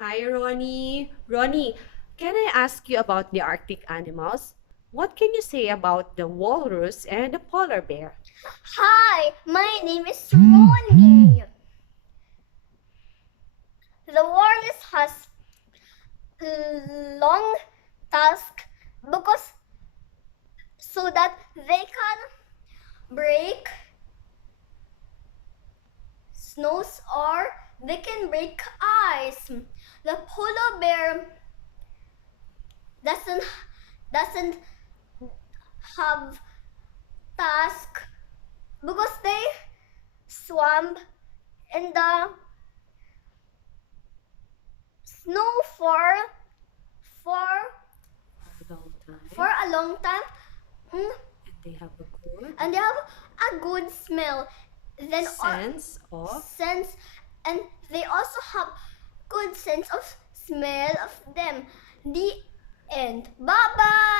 Hi, Ronnie. Ronnie, can I ask you about the Arctic animals? What can you say about the walrus and the polar bear? Hi, my name is Roni. The walrus has long tusk because so that they can break snows or they can break ice. The polar bear doesn't doesn't have tusk because they swam in the snow for A long time. for a long time. Mm, And they have a good and they have a good smell. Then sense of. sense, and they also have good sense of smell of them. The end. Bye bye.